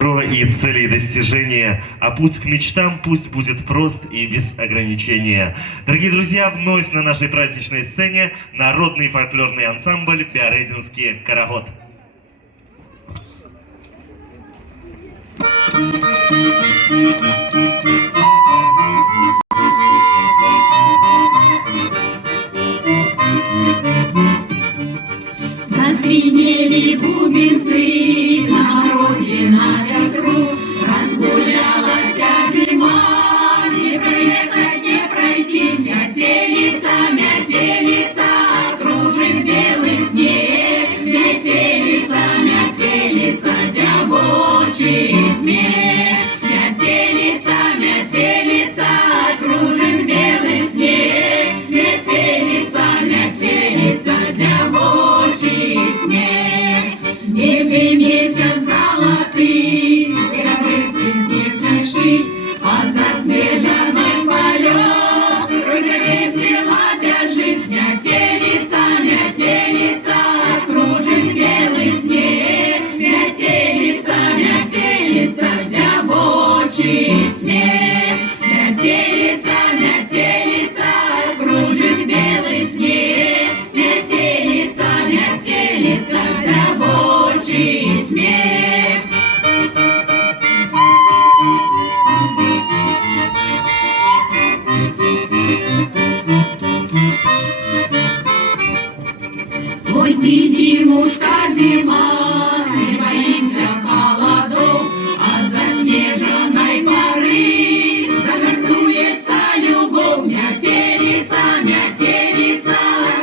И цели, и достижения, а путь к мечтам пусть будет прост и без ограничения. Дорогие друзья, вновь на нашей праздничной сцене народный фольклорный ансамбль «Бярезинский карагод». Зазвенели бубенцы на морозе, на ветру, разгулялась зима. Не проехать, не пройти, метелица, метелица, кружит белый снег. Метелица, метелица, девочий смех. Метелица, метелица, кружит белый снег. Метелица, метелица, девочий смех. В небе месяц золотый, серебристый снег мешить, под заснеженным полем. Рука весело бежит, метелица, метелица, кружит белый снег. Метелица, метелица, девочий смех. Метелица, метелица, кружит белый снег. Метелица, метелица, девочий смех. Ой, ты, зимушка, зима, не боимся холодов, от заснеженной поры загордуется любовь. Метелица, метелица,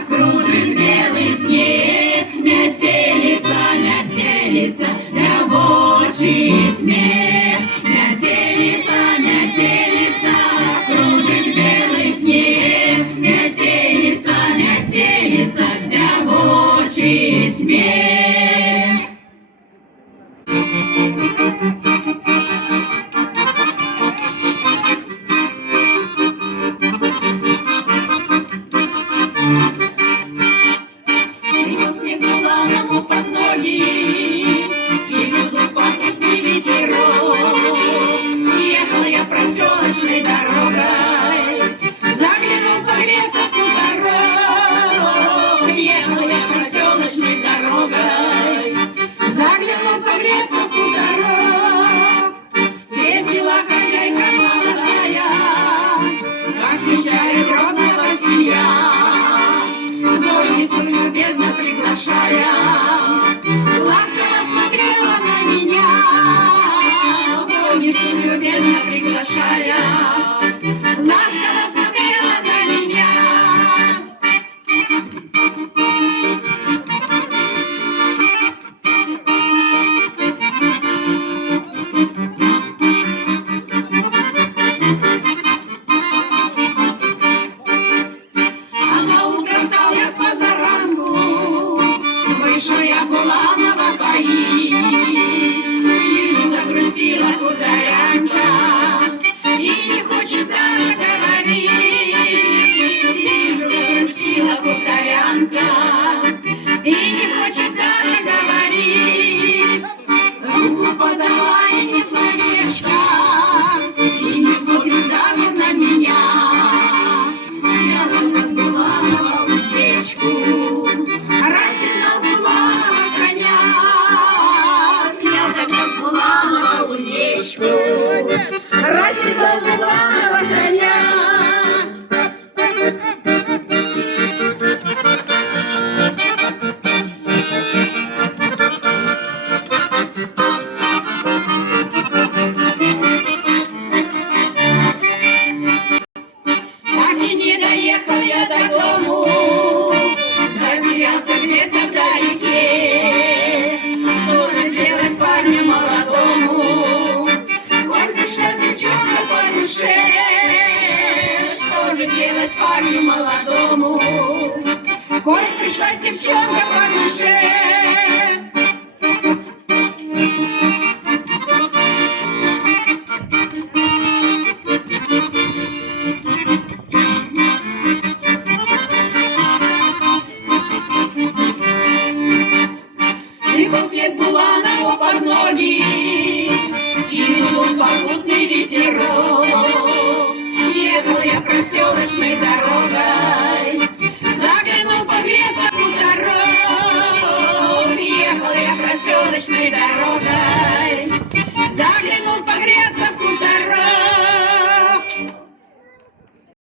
кружит белый снег. Метелица, метелица, девочий смех.